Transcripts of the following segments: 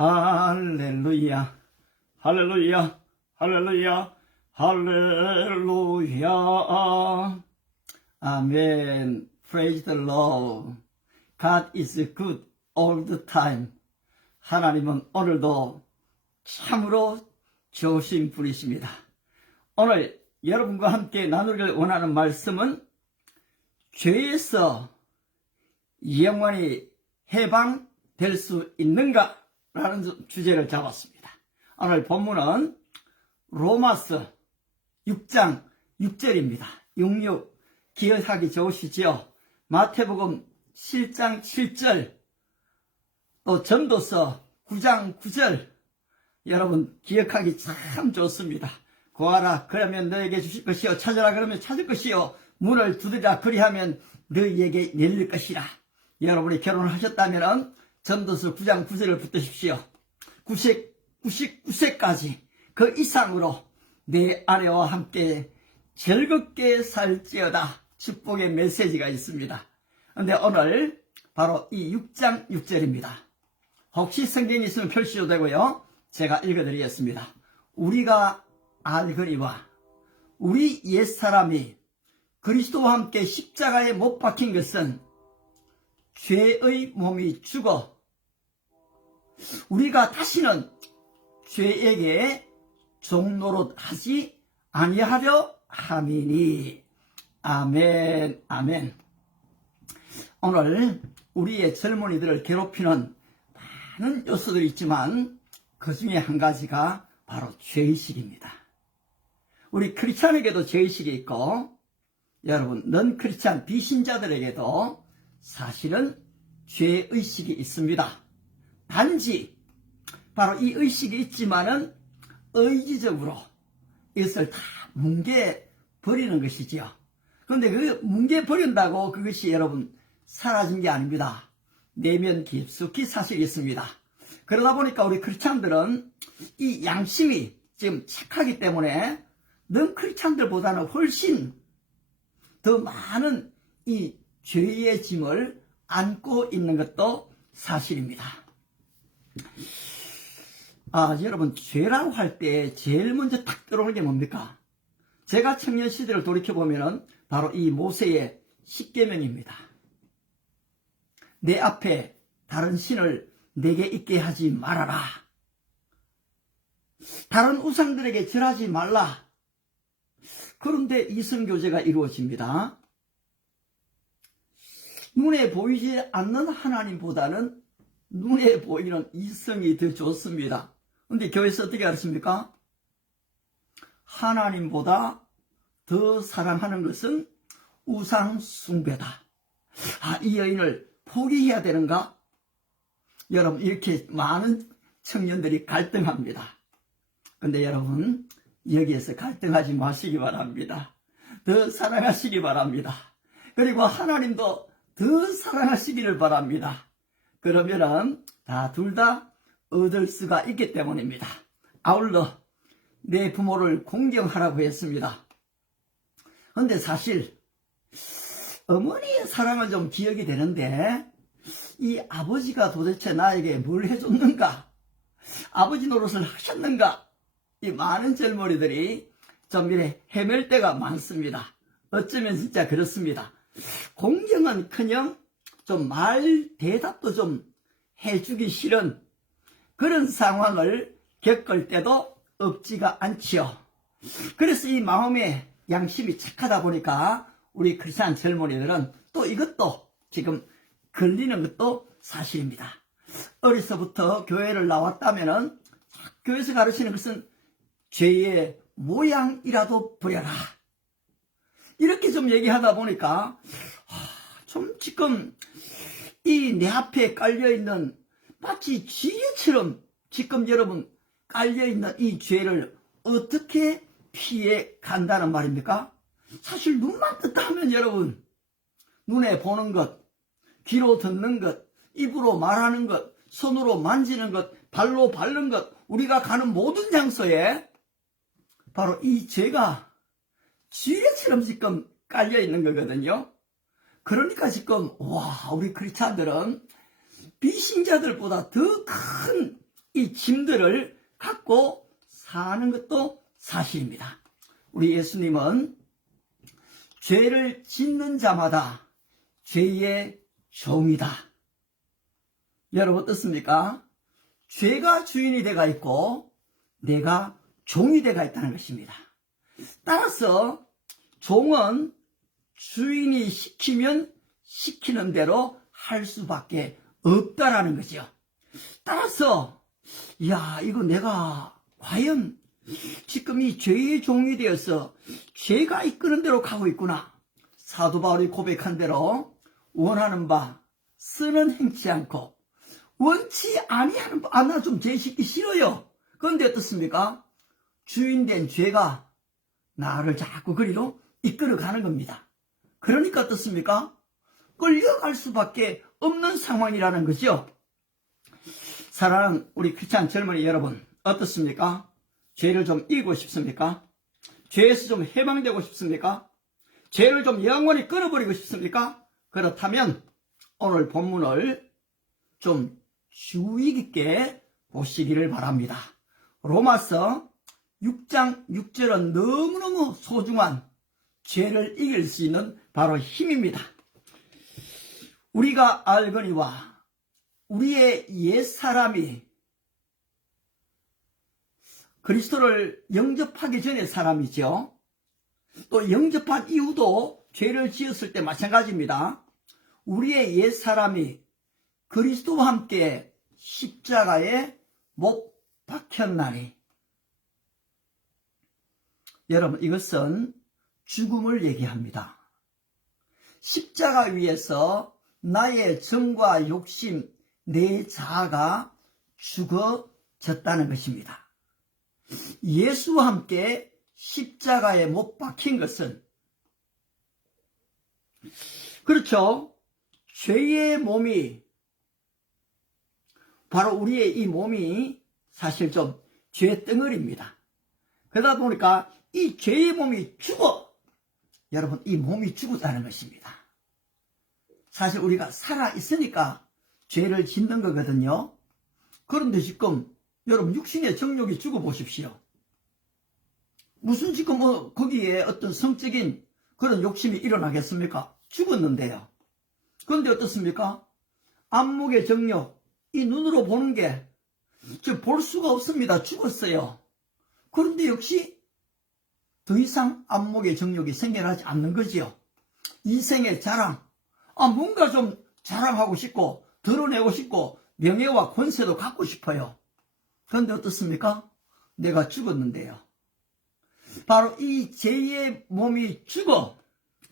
할렐루야, 할렐루야, 할렐루야, 할렐루야. 아멘. Praise the Lord. God is good all the time. 하나님은 오늘도 참으로 좋으신 분이십니다. 오늘 여러분과 함께 나누기를 원하는 말씀은 죄에서 영원히 해방될 수 있는가? 라는 주제를 잡았습니다. 오늘 본문은 로마서 6장 6절입니다. 66 기억하기 좋으시지요? 마태복음 7장 7절, 또 전도서 9장 9절, 여러분 기억하기 참 좋습니다. 구하라 그러면 너에게 주실 것이요, 찾으라 그러면 찾을 것이요, 문을 두드리라 그리하면 너희에게 열릴 것이라. 여러분이 결혼을 하셨다면 전도서 9장 9절을 붙드십시오. 99세까지 그 이상으로 내 아내와 함께 즐겁게 살지어다. 축복의 메시지가 있습니다. 그런데 오늘 바로 이 6장 6절입니다. 혹시 성경이 있으면 표시도 되고요. 제가 읽어드리겠습니다. 우리가 알거니와 우리 옛사람이 그리스도와 함께 십자가에 못 박힌 것은 죄의 몸이 죽어 우리가 다시는 죄에게 종노릇하지 아니하려 함이니. 아멘, 아멘. 오늘 우리의 젊은이들을 괴롭히는 많은 요소들이 있지만 그 중에 한 가지가 바로 죄의식입니다. 우리 크리스찬에게도 죄의식이 있고, 여러분 넌 크리스찬 비신자들에게도 사실은 죄의식이 있습니다. 단지 바로 이 의식이 있지만은 의지적으로 이것을 다 뭉개버리는 것이지요. 그런데 그 뭉개버린다고 그것이 여러분 사라진 게 아닙니다. 내면 깊숙이 사실이 있습니다. 그러다 보니까 우리 크리스찬들은 이 양심이 지금 착하기 때문에 넌 크리스찬들보다는 훨씬 더 많은 이 죄의 짐을 안고 있는 것도 사실입니다. 여러분 죄라고 할 때 제일 먼저 탁 들어오는 게 뭡니까? 제가 청년 시대를 돌이켜보면 바로 이 모세의 십계명입니다. 내 앞에 다른 신을 내게 있게 하지 말아라. 다른 우상들에게 절하지 말라. 그런데 이성교제가 이루어집니다. 눈에 보이지 않는 하나님보다는 눈에 보이는 이성이 더 좋습니다. 그런데 교회에서 어떻게 가르칩니까? 하나님보다 더 사랑하는 것은 우상 숭배다. 이 여인을 포기해야 되는가? 여러분 이렇게 많은 청년들이 갈등합니다. 그런데 여러분 여기에서 갈등하지 마시기 바랍니다. 더 사랑하시기 바랍니다. 그리고 하나님도 더 사랑하시기를 바랍니다. 그러면은 둘 다 얻을 수가 있기 때문입니다. 아울러 내 부모를 공경하라고 했습니다. 그런데 사실 어머니의 사랑은 좀 기억이 되는데 이 아버지가 도대체 나에게 뭘 해줬는가? 아버지 노릇을 하셨는가? 이 많은 젊은이들이 좀 이래 헤맬 때가 많습니다. 어쩌면 진짜 그렇습니다. 공경은커녕 좀 말 대답도 좀 해주기 싫은 그런 상황을 겪을 때도 없지가 않지요. 그래서 이 마음의 양심이 착하다 보니까 우리 크리스찬 젊은이들은 또 이것도 지금 걸리는 것도 사실입니다. 어려서부터 교회를 나왔다면은 교회에서 가르치는 것은 죄의 모양이라도 버려라. 이렇게 좀 얘기하다 보니까 좀 지금 이 내 앞에 깔려있는 마치 지혜처럼 지금 여러분 깔려있는 이 죄를 어떻게 피해 간다는 말입니까? 사실 눈만 떴다 하면 여러분 눈에 보는 것, 귀로 듣는 것, 입으로 말하는 것, 손으로 만지는 것, 발로 밟는 것, 우리가 가는 모든 장소에 바로 이 죄가 지혜처럼 지금 깔려있는 거거든요. 그러니까 지금 우리 크리스찬들은 비신자들보다 더 큰 이 짐들을 갖고 사는 것도 사실입니다. 우리 예수님은 죄를 짓는 자마다 죄의 종이다. 여러분 어떻습니까? 죄가 주인이 되가 있고 내가 종이 되가 있다는 것입니다. 따라서 종은 주인이 시키면 시키는 대로 할 수밖에 없다라는 거죠. 따라서 이거 내가 과연 지금 이 죄의 종이 되어서 죄가 이끄는 대로 가고 있구나. 사도 바울이 고백한 대로 원하는 바 쓰는 행치 않고 원치 아니하는 바 나 좀 죄 짓기 싫어요. 그런데 어떻습니까? 주인된 죄가 나를 자꾸 그리로 이끌어가는 겁니다. 그러니까 어떻습니까? 끌려갈 수밖에 없는 상황이라는 거죠. 사랑하는 우리 크리스찬 젊은이 여러분 어떻습니까? 죄를 좀 이기고 싶습니까? 죄에서 좀 해방되고 싶습니까? 죄를 좀 영원히 끊어버리고 싶습니까? 그렇다면 오늘 본문을 좀 주의 깊게 보시기를 바랍니다. 로마서 6장 6절은 너무너무 소중한 죄를 이길 수 있는 바로 힘입니다. 우리가 알거니와 우리의 옛사람이 그리스도를 영접하기 전의 사람이죠. 또 영접한 이후도 죄를 지었을 때 마찬가지입니다. 우리의 옛사람이 그리스도와 함께 십자가에 못 박혔나니. 여러분 이것은 죽음을 얘기합니다. 십자가 위에서 나의 정과 욕심, 내 자아가 죽어졌다는 것입니다. 예수와 함께 십자가에 못 박힌 것은 그렇죠. 죄의 몸이 바로 우리의 이 몸이 사실 좀 죄 덩어리입니다. 그러다 보니까 이 죄의 몸이 죽어. 여러분 이 몸이 죽었다는 것입니다. 사실 우리가 살아있으니까 죄를 짓는 거거든요. 그런데 지금 여러분 육신의 정욕이 죽어보십시오. 무슨 지금 거기에 어떤 성적인 그런 욕심이 일어나겠습니까? 죽었는데요. 그런데 어떻습니까? 안목의 정욕, 이 눈으로 보는 게 볼 수가 없습니다. 죽었어요. 그런데 역시 더 이상 안목의 정욕이 생겨나지 않는 거지요. 이생의 자랑, 뭔가 좀 자랑하고 싶고 드러내고 싶고 명예와 권세도 갖고 싶어요. 그런데 어떻습니까? 내가 죽었는데요. 바로 이 죄의 몸이 죽어.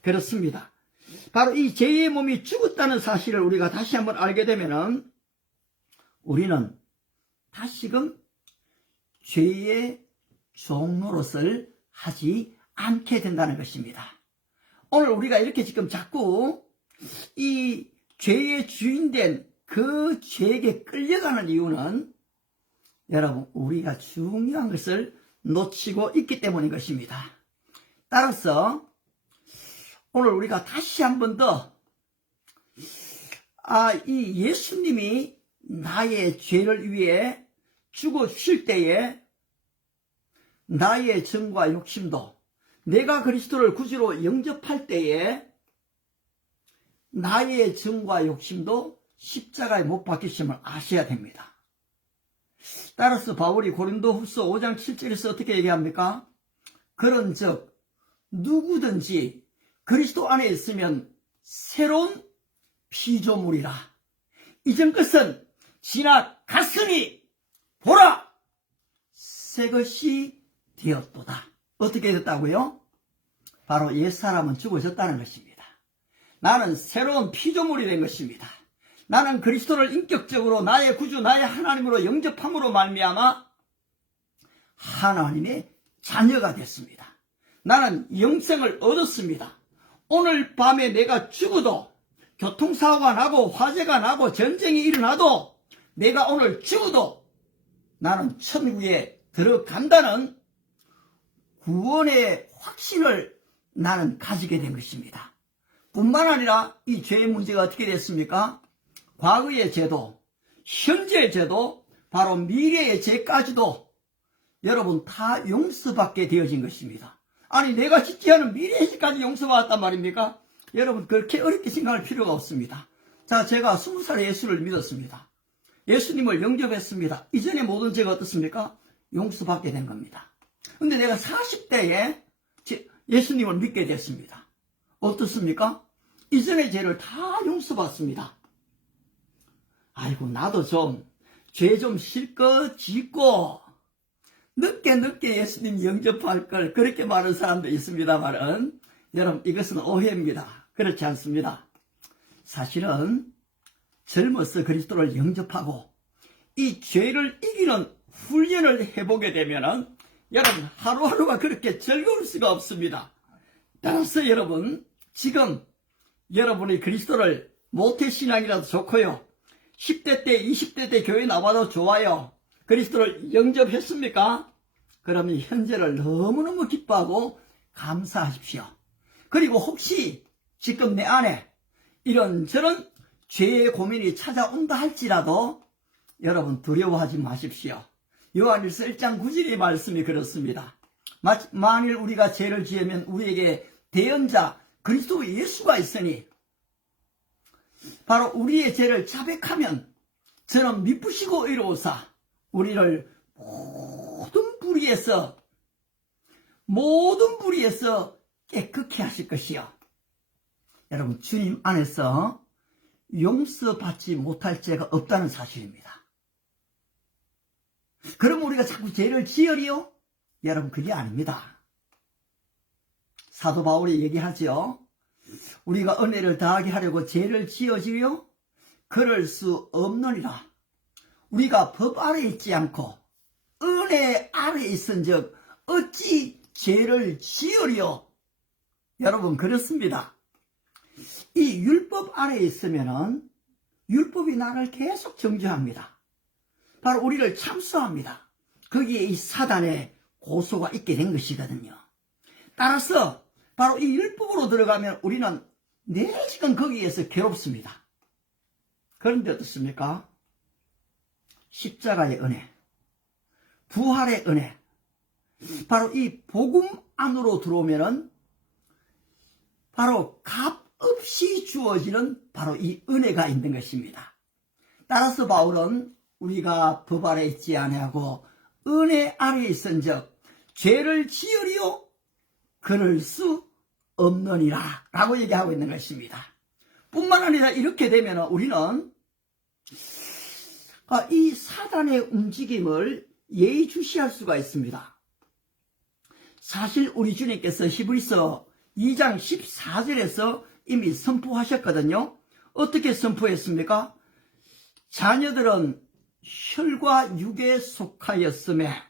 그렇습니다. 바로 이 죄의 몸이 죽었다는 사실을 우리가 다시 한번 알게 되면은 우리는 다시금 죄의 종노릇을 하지 않게 된다는 것입니다. 오늘 우리가 이렇게 지금 자꾸 이 죄의 주인된 그 죄에게 끌려가는 이유는 여러분 우리가 중요한 것을 놓치고 있기 때문인 것입니다. 따라서 오늘 우리가 다시 한 번 더 이 예수님이 나의 죄를 위해 죽어주실 때에 나의 정과 욕심도 내가 그리스도를 구주로 영접할 때에 나의 정과 욕심도 십자가에 못 박히심을 아셔야 됩니다. 따라서 바울이 고린도후서 5장 7절에서 어떻게 얘기합니까? 그런즉 누구든지 그리스도 안에 있으면 새로운 피조물이라. 이전 것은 지나갔으니 보라 새 것이 되었도다. 어떻게 됐다고요? 바로 옛사람은 죽어졌다는 것입니다. 나는 새로운 피조물이 된 것입니다. 나는 그리스도를 인격적으로 나의 구주 나의 하나님으로 영접함으로 말미암아 하나님의 자녀가 됐습니다. 나는 영생을 얻었습니다. 오늘 밤에 내가 죽어도 교통사고가 나고 화재가 나고 전쟁이 일어나도 내가 오늘 죽어도 나는 천국에 들어간다는 구원의 확신을 나는 가지게 된 것입니다. 뿐만 아니라 이 죄의 문제가 어떻게 됐습니까? 과거의 죄도, 현재의 죄도, 바로 미래의 죄까지도 여러분 다 용서받게 되어진 것입니다. 아니 내가 짓지 않은 미래의 죄까지 용서받았단 말입니까? 여러분 그렇게 어렵게 생각할 필요가 없습니다. 자, 제가 20살에 예수를 믿었습니다. 예수님을 영접했습니다. 이전의 모든 죄가 어떻습니까? 용서받게 된 겁니다. 근데 내가 40대에 예수님을 믿게 됐습니다. 어떻습니까? 이전의 죄를 다 용서받습니다. 아이고 나도 좀 죄 좀 실컷 짓고 늦게 예수님 영접할 걸 그렇게 말하는 사람도 있습니다만은 여러분 이것은 오해입니다. 그렇지 않습니다. 사실은 젊어서 그리스도를 영접하고 이 죄를 이기는 훈련을 해보게 되면은 여러분 하루하루가 그렇게 즐거울 수가 없습니다. 따라서 여러분 지금 여러분이 그리스도를 모태신앙이라도 좋고요. 10대 때 20대 때 교회 나와도 좋아요. 그리스도를 영접했습니까? 그러면 현재를 너무너무 기뻐하고 감사하십시오. 그리고 혹시 지금 내 안에 이런저런 죄의 고민이 찾아온다 할지라도 여러분 두려워하지 마십시오. 요한일서 1장 9절의 말씀이 그렇습니다. 만일 우리가 죄를 지으면 우리에게 대언자 그리스도 예수가 있으니 바로 우리의 죄를 자백하면 저는 미쁘시고 의로우사 우리를 모든 불의에서 깨끗게 하실 것이요. 여러분 주님 안에서 용서받지 못할 죄가 없다는 사실입니다. 그럼 우리가 자꾸 죄를 지으리요? 여러분 그게 아닙니다. 사도 바울이 얘기하죠. 우리가 은혜를 더하게 하려고 죄를 지어지요? 그럴 수 없느니라. 우리가 법 아래 있지 않고 은혜 아래 있은즉 어찌 죄를 지으리요? 여러분 그렇습니다. 이 율법 아래 있으면은 율법이 나를 계속 정죄합니다. 바로 우리를 참수합니다. 거기에 이 사단의 고소가 있게 된 것이거든요. 따라서 바로 이 율법으로 들어가면 우리는 4시간 거기에서 괴롭습니다. 그런데 어떻습니까? 십자가의 은혜, 부활의 은혜, 바로 이 복음 안으로 들어오면은 바로 값 없이 주어지는 바로 이 은혜가 있는 것입니다. 따라서 바울은 우리가 법 아래 있지 아니하고 은혜 아래 있은즉 죄를 지으리요 그럴 수 없느니라 라고 얘기하고 있는 것입니다. 뿐만 아니라 이렇게 되면 우리는 이 사단의 움직임을 예의주시할 수가 있습니다. 사실 우리 주님께서 히브리서 2장 14절에서 이미 선포하셨거든요. 어떻게 선포했습니까? 자녀들은 혈과 육에 속하였음에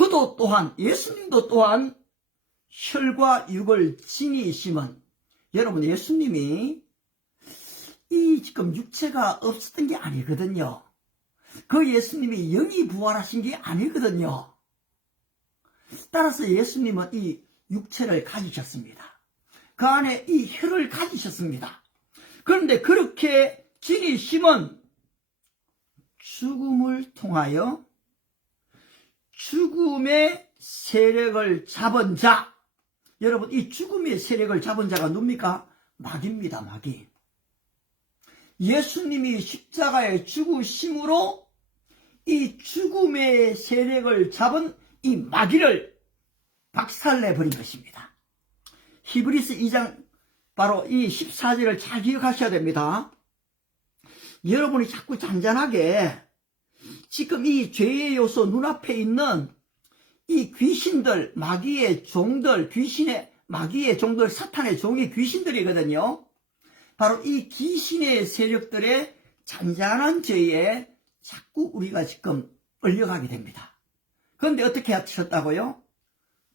그도 또한 예수님도 또한 혈과 육을 지니심은 여러분 예수님이 이 지금 육체가 없었던 게 아니거든요. 그 예수님이 영이 부활하신 게 아니거든요. 따라서 예수님은 이 육체를 가지셨습니다. 그 안에 이 혈을 가지셨습니다. 그런데 그렇게 지니심은 죽음을 통하여 죽음의 세력을 잡은 자, 여러분 이 죽음의 세력을 잡은 자가 누굽니까? 마귀입니다. 마귀. 예수님이 십자가에 죽으심으로 이 죽음의 세력을 잡은 이 마귀를 박살내버린 것입니다. 히브리서 2장 바로 이 14절을 잘 기억하셔야 됩니다. 여러분이 자꾸 잔잔하게 지금 이 죄의 요소 눈앞에 있는 이 귀신들, 마귀의 종들, 마귀의 종들, 사탄의 종이 귀신들이거든요. 바로 이 귀신의 세력들의 잔잔한 죄에 자꾸 우리가 지금 끌려가게 됩니다. 그런데 어떻게 하셨다고요?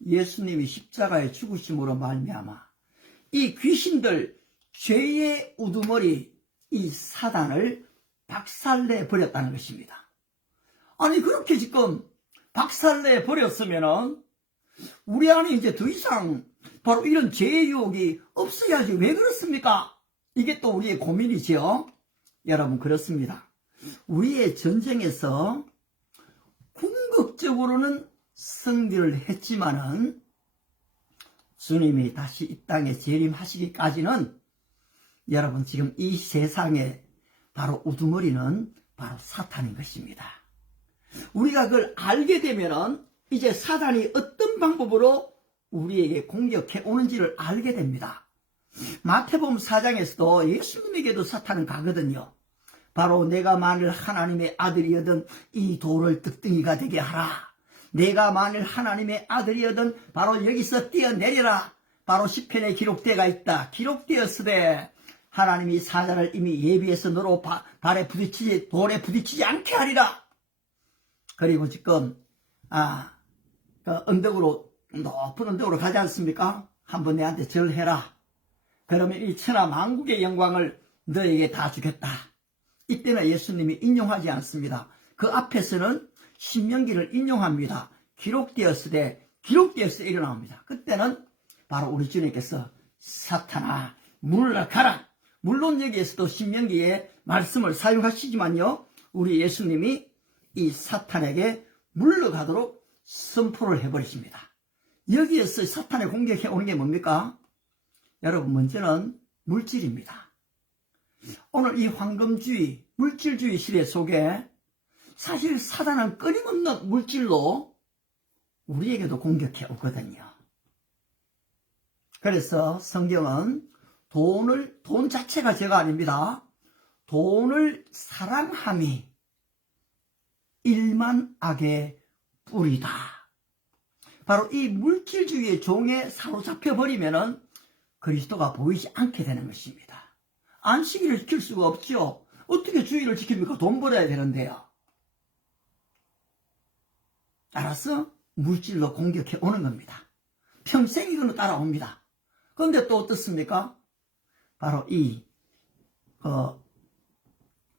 예수님이 십자가에 죽으심으로 말미암아 이 귀신들, 죄의 우두머리, 이 사단을 박살내 버렸다는 것입니다. 아니 그렇게 지금 박살내 버렸으면은 우리 안에 이제 더 이상 바로 이런 죄의 유혹이 없어야지 왜 그렇습니까? 이게 또 우리의 고민이죠. 여러분 그렇습니다. 우리의 전쟁에서 궁극적으로는 승리를 했지만은 주님이 다시 이 땅에 재림하시기까지는 여러분 지금 이 세상에 바로 우두머리는 바로 사탄인 것입니다. 우리가 그걸 알게 되면은 이제 사탄이 어떤 방법으로 우리에게 공격해 오는지를 알게 됩니다. 마태복음 4장에서도 예수님에게도 사탄은 가거든요. 바로 내가 만일 하나님의 아들이거든 이 돌을 떡덩이가 되게 하라. 내가 만일 하나님의 아들이거든 바로 여기서 뛰어내리라. 바로 시편에 기록되어 있다. 기록되었으되 하나님이 사자를 이미 예비해서 너로 돌에 부딪히지 않게 하리라. 그리고 지금 높은 언덕으로 가지 않습니까? 한번 내한테 절해라. 그러면 이 천하 만국의 영광을 너에게 다 주겠다. 이때는 예수님이 인용하지 않습니다. 그 앞에서는 신명기를 인용합니다. 기록되었으되 일어나옵니다. 그때는 바로 우리 주님께서 사탄아 물러가라. 물론 여기에서도 신명기의 말씀을 사용하시지만요, 우리 예수님이 이 사탄에게 물러가도록 선포를 해버리십니다. 여기에서 사탄에 공격해 오는 게 뭡니까? 여러분 먼저는 물질입니다. 오늘 이 황금주의, 물질주의 시대 속에 사실 사단은 끊임없는 물질로 우리에게도 공격해 오거든요. 그래서 성경은 돈 자체가 죄가 아닙니다. 돈을 사랑함이 일만 악의 뿌리다. 바로 이 물질주의의 종에 사로잡혀 버리면은 그리스도가 보이지 않게 되는 것입니다. 안식일을 지킬 수가 없죠. 어떻게 주의를 지킵니까? 돈 벌어야 되는데요. 알았어? 물질로 공격해 오는 겁니다. 평생 이거는 따라옵니다. 그런데 또 어떻습니까? 바로 이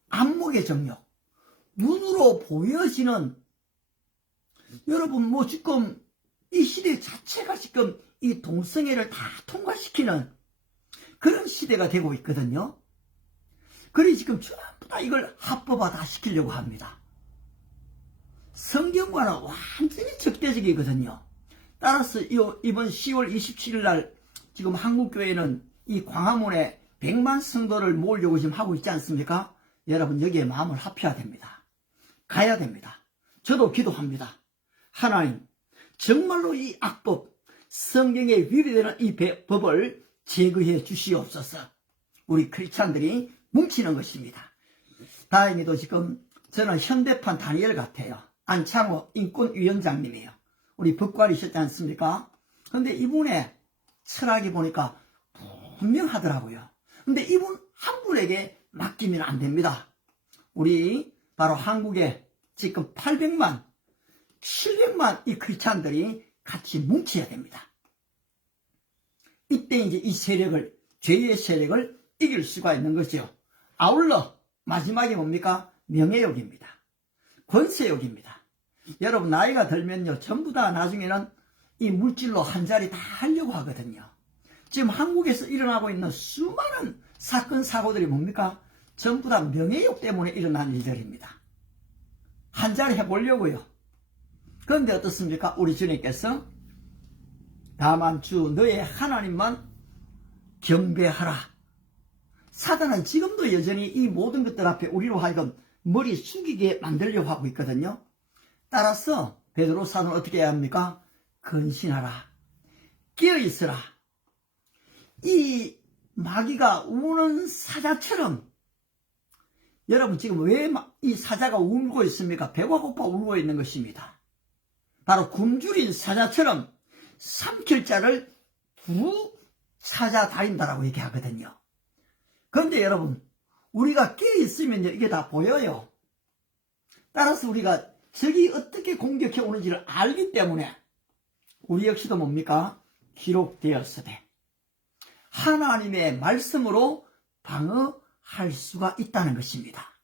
안목의 정욕, 눈으로 보여지는, 여러분 지금 이 시대 자체가 지금 이 동성애를 다 통과시키는 그런 시대가 되고 있거든요. 그래 지금 전부 다 이걸 합법화 다 시키려고 합니다. 성경과는 완전히 적대적이거든요. 따라서 이번 10월 27일 날 지금 한국교회는 이 광화문에 100만 성도를 모으려고 지금 하고 있지 않습니까? 여러분 여기에 마음을 합해야 됩니다. 가야 됩니다. 저도 기도합니다. 하나님, 정말로 이 악법, 성경에 위배되는 이 법을 제거해 주시옵소서. 우리 크리스찬들이 뭉치는 것입니다. 다행히도 지금 저는 현대판 다니엘 같아요. 안창호 인권위원장님이에요. 우리 법관이셨지 않습니까? 그런데 이분의 철학이 보니까 분명하더라고요. 근데 이분 한 분에게 맡기면 안 됩니다. 우리 바로 한국에 지금 800만, 700만 이 크리스찬들이 같이 뭉쳐야 됩니다. 이때 이제 이 세력을, 죄의 세력을 이길 수가 있는 거죠. 아울러 마지막에 뭡니까? 명예욕입니다. 권세욕입니다. 여러분 나이가 들면요, 전부 다 나중에는 이 물질로 한 자리 다 하려고 하거든요. 지금 한국에서 일어나고 있는 수많은 사건 사고들이 뭡니까? 전부 다 명예욕 때문에 일어난 일들입니다. 한 자리 해보려고요. 그런데 어떻습니까? 우리 주님께서 다만 주 너의 하나님만 경배하라. 사단은 지금도 여전히 이 모든 것들 앞에 우리로 하여금 머리 숙이게 만들려고 하고 있거든요. 따라서 베드로 사도는 어떻게 해야 합니까? 근신하라. 깨어있으라. 이 마귀가 우는 사자처럼, 여러분 지금 왜 이 사자가 울고 있습니까? 배가 고파 울고 있는 것입니다. 바로 굶주린 사자처럼 삼킬 자를 두 찾아다닌다라고 얘기하거든요. 그런데 여러분, 우리가 깨어있으면요, 이게 다 보여요. 따라서 우리가 적이 어떻게 공격해 오는지를 알기 때문에 우리 역시도 뭡니까? 기록되었으되 하나님의 말씀으로 방어할 수가 있다는 것입니다.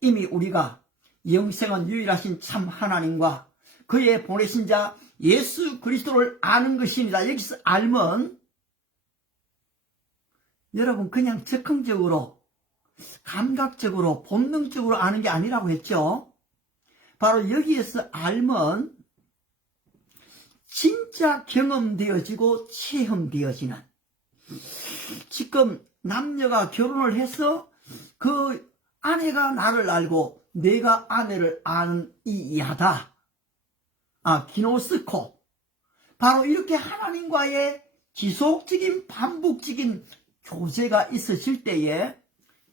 이미 우리가 영생은 유일하신 참 하나님과 그의 보내신 자 예수 그리스도를 아는 것입니다. 여기서 알면 여러분 그냥 즉흥적으로 감각적으로 본능적으로 아는 게 아니라고 했죠. 바로 여기에서 알면 진짜 경험되어지고 체험되어지는, 지금 남녀가 결혼을 해서 그 아내가 나를 알고 내가 아내를 아는 이 야다, 기노스코, 바로 이렇게 하나님과의 지속적인 반복적인 교제가 있어질 때에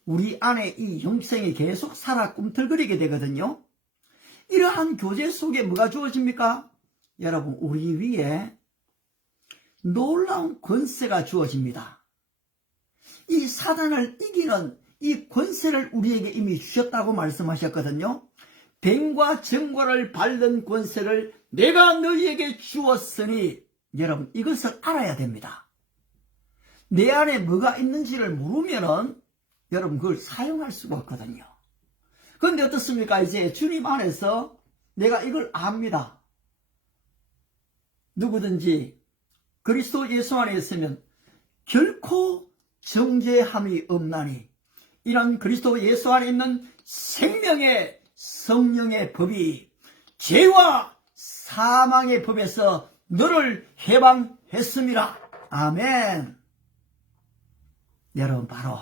우리 안에 이 영생이 계속 살아 꿈틀거리게 되거든요. 이러한 교제 속에 뭐가 주어집니까? 여러분, 우리 위에 놀라운 권세가 주어집니다. 이 사단을 이기는 이 권세를 우리에게 이미 주셨다고 말씀하셨거든요. 뱀과 정과를 밟는 권세를 내가 너희에게 주었으니, 여러분, 이것을 알아야 됩니다. 내 안에 뭐가 있는지를 모르면은 여러분 그걸 사용할 수가 없거든요. 그런데 어떻습니까? 이제 주님 안에서 내가 이걸 압니다. 누구든지 그리스도 예수 안에 있으면 결코 정죄함이 없나니, 이런 그리스도 예수 안에 있는 생명의 성령의 법이 죄와 사망의 법에서 너를 해방했습니다. 아멘. 여러분, 바로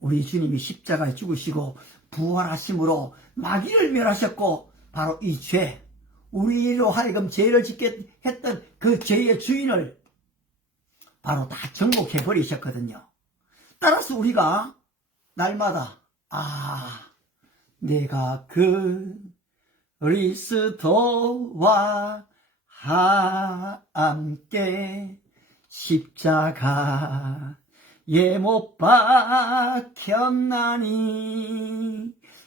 우리 주님이 십자가에 죽으시고 부활하심으로 마귀를 멸하셨고, 바로 이 죄, 우리로 하여금 죄를 짓게 했던 그 죄의 주인을 바로 다 정복해 버리셨거든요. 따라서 우리가 날마다 내가 그리스도와 함께 십자가에 못 박혔나니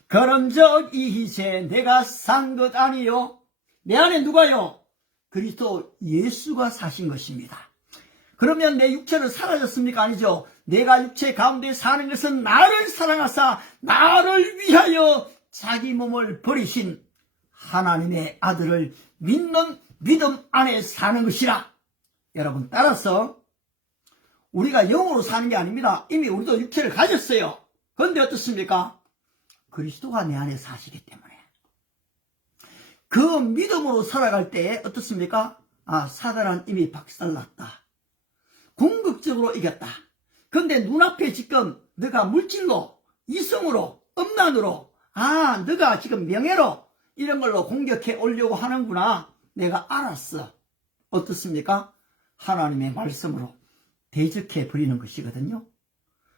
그런즉 이제 내가 산 것 아니요, 내 안에 누가요? 그리스도 예수가 사신 것입니다. 그러면 내 육체는 사라졌습니까? 아니죠. 내가 육체 가운데 사는 것은 나를 사랑하사 나를 위하여 자기 몸을 버리신 하나님의 아들을 믿는 믿음 안에 사는 것이라. 여러분, 따라서 우리가 영으로 사는 게 아닙니다. 이미 우리도 육체를 가졌어요. 그런데 어떻습니까? 그리스도가 내 안에 사시기 때문에 그 믿음으로 살아갈 때에 어떻습니까? 사단은 이미 박살났다, 궁극적으로 이겼다. 그런데 눈앞에 지금 너가 물질로, 이성으로, 음란으로, 너가 지금 명예로 이런 걸로 공격해 오려고 하는구나. 내가 알았어. 어떻습니까? 하나님의 말씀으로 대적해 버리는 것이거든요.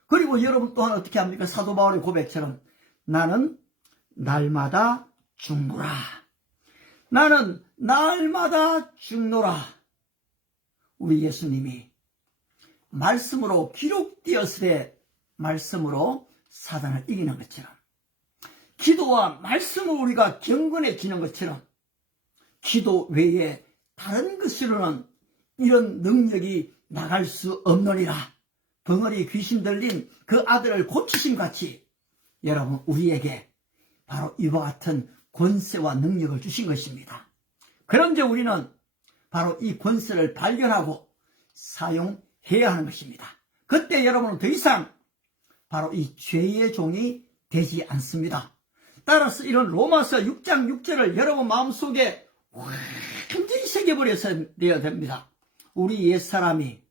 그리고 여러분 또한 어떻게 합니까? 사도 바울의 고백처럼 나는 날마다 죽노라. 나는 날마다 죽노라. 우리 예수님이 말씀으로 기록되었으되 말씀으로 사단을 이기는 것처럼, 기도와 말씀으로 우리가 경건해지는 것처럼, 기도 외에 다른 것으로는 이런 능력이 나갈 수 없느니라. 벙어리 귀신 들린 그 아들을 고치심 같이 여러분 우리에게 바로 이와 같은 권세와 능력을 주신 것입니다. 그런데 우리는 바로 이 권세를 발견하고 사용해야 하는 것입니다. 그때 여러분은 더 이상 바로 이 죄의 종이 되지 않습니다. 따라서 이런 로마서 6장 6절을 여러분 마음속에 완전히 새겨버려야 됩니다. 우리 옛사람이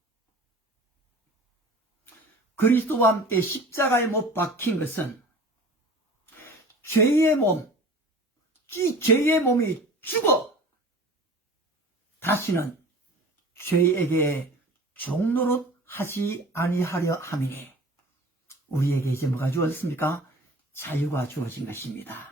그리스도와 함께 십자가에 못 박힌 것은 죄의 몸, 이 죄의 몸이 죽어 다시는 죄에게 종노릇 하지 아니하려 함이니, 우리에게 이제 뭐가 주어졌습니까? 자유가 주어진 것입니다.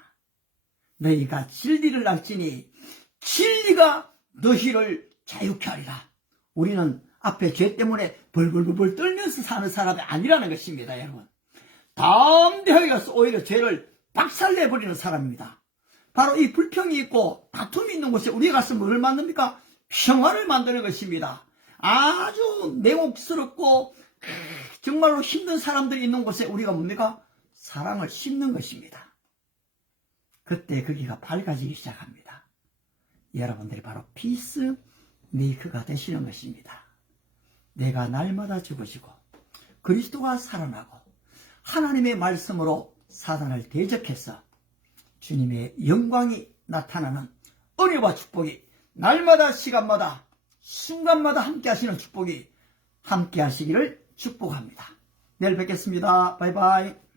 너희가 진리를 알지니 진리가 너희를 자유케 하리라. 우리는 앞에 죄 때문에 벌벌벌 떨면서 사는 사람이 아니라는 것입니다. 여러분, 담대하게 가서 오히려 죄를 박살내버리는 사람입니다. 바로 이 불평이 있고 다툼이 있는 곳에 우리가 가서 뭘 만듭니까? 평화를 만드는 것입니다. 아주 냉혹스럽고 정말로 힘든 사람들이 있는 곳에 우리가 뭡니까? 사랑을 심는 것입니다. 그때 거기가 밝아지기 시작합니다. 여러분들이 바로 피스 메이커가 되시는 것입니다. 내가 날마다 죽으시고 그리스도가 살아나고 하나님의 말씀으로 사단을 대적해서 주님의 영광이 나타나는 은혜와 축복이 날마다 시간마다 순간마다 함께 하시는 축복이 함께 하시기를 축복합니다. 내일 뵙겠습니다. 바이바이.